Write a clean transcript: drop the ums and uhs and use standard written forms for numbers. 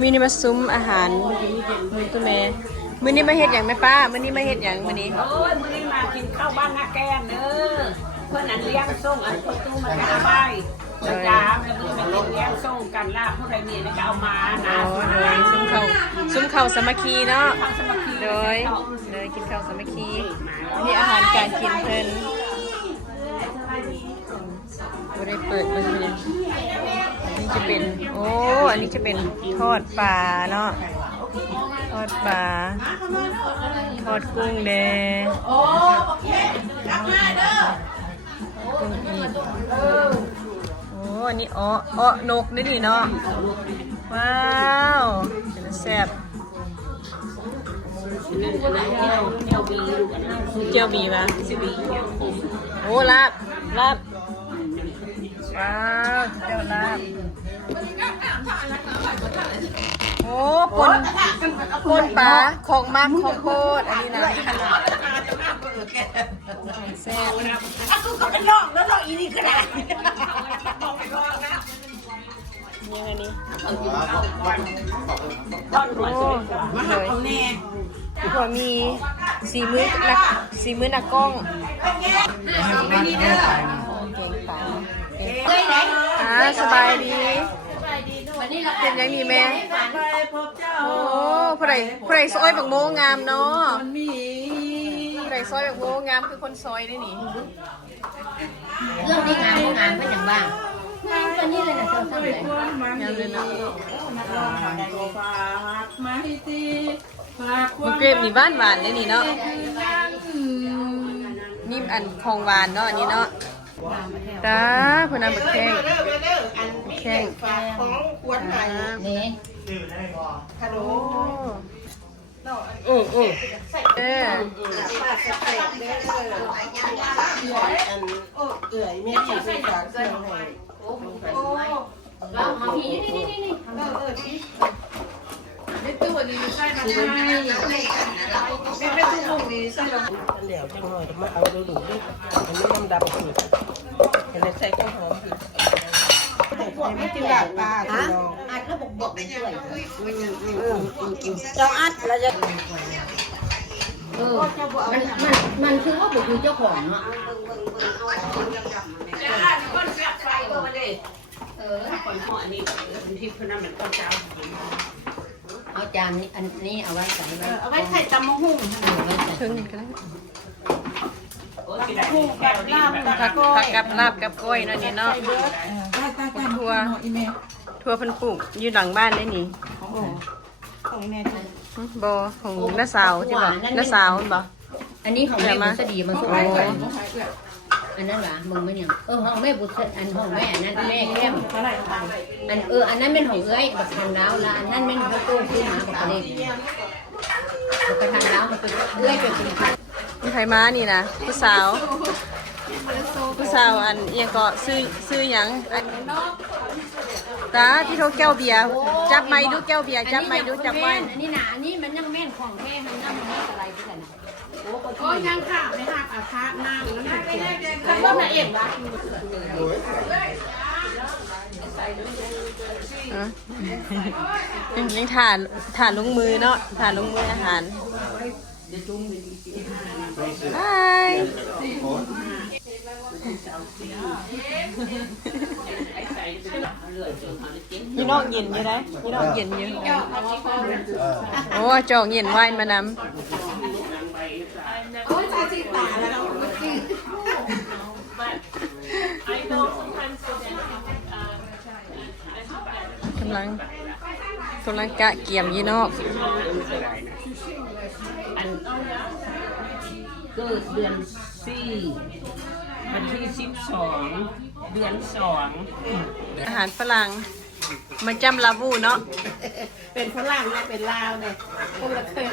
มีนี่มาซุ้มอาหารมื้อตัวแม่มื้อนี้มาเฮ็ดหยังแม่ป้ามื้อนี้มาเฮ็ดหยังมื้อนี้โอ้ยมื้อนี้มากินข้าวบ้านนาแกนเด้อเพิ่นอันเลี้ยงส่งอันประตูมาจะเอาไปประจามแล้วเพิ่นไปกินเลี้ยงส่งกันลาบผู้ใดมีนี่ก็เอามานะซุ้มข้าวสามัคคีเนาะทำสมัครโดยกินข้าวสามัคคีอันนี้อาหารการกินเพิ่นบ่ได้เปิดเบิ่งเลยอันนี้จะเป็นอันนี้จะเป็นทอดปลาเนาะทอดปลาทอดกุ้งแดงกุ้งอีกอันนี้นกนี่เนาะว้าวแซ่บเจียวบีป่ะลาบว้าวเจียวลาบปนปลาของมากของโคตรอันนี้นะแซ่บกูก็เป็นลอกแล้วลอกอีนี่ก็ได้ลองไปลองนะยังไงนี่เลยแน่หัวมีสีมือนักกล้องเก่งป่าสบายดีเป็นยังมีแม่ผู้ใดซอยบักโมงามเนาะผู้ใดซอยบักโมงามคือคนซอยได้หนิเรื่องนี้งานไม่อย่างบ้างงานตัวนี้เลยนะเจ้าทำเลยงามเลยเนาะมันเกรบนี่บ้านหวานได้นี่เนาะนี่อันของหวานเนาะอันนี้เนาะตาพนันบักแข้งของขวดไหนนี่ฮัลโหลไม่ใช่ใส่ฝากเสื้อให้เรามาพี่นี่ได้ตู้นี้ใส่มาให้ได้ตู้นี้ใส่ลงเหลวจังหน่อยมาเอาดูดิอันนี้น้ำดำผิดเห็นใส่ข้าวหอมผิดไม่กินแบบปลาอัดแล้วบอกไม่ช่วยเจ้าอัดแล้วจะมันคือว่าบุกคือเจ้าของเนาะคนเสียบไฟก็มาเลยคนห่อนี่ที่พนันเป็นข้าวเจ้าเอาจานนี้อันนี้เอาไว้ใส่เอาไว้ใส่ตำมะฮุ่งถึงกันลาบกับก้อยเนาะนี่เนาะทัวพันปุกอยู่หลังบ้านได้นี่ของแม่จ้ะบอของน้าสาวที่บอกน้าสาวบ่อันนี้ของแม่บุษดีมาส่งอันนั้นหรอมึงไม่เนี่ยห้องแม่บุษอันห้องแม่นั่นแม่แก้มอันนั้นเป็นของเอ้ยบักทันแล้วละอันนั้นเป็นพระตู้ที่หมาบักเล็กบักทันแล้วมันเป็นเอ้ยเป็นมีใครมานี่นะผู้สาวอันยังก็ซื้อหยังตาที่เขาแก้วเบียร์จับไม้ดูแก้วเบียร์จับไม้ดูจับไม้อันนี้นะอันนี้มันยังแม่นของแท้มันยังไม่อะไรที่กันโอ้ยังข่าวไม่หักอาคาหน้าแล้วมันก็ละเอียดละยังถ่านลงมือเนาะถ่านลงมืออาหารไฮยี่นอกเย็นอยู่ได้ยี่นอกเย็นอยู่โอ้จองเย็นไว้มานำกำลังกะเกี่ยมยี่นอกเกิดเดือน4วันที่12 เดือน2อาหารฝรั่งมาจำลาบูเนาะเป็นฝรั่งนะเป็นลาวเนี่ยคนละครึ่ง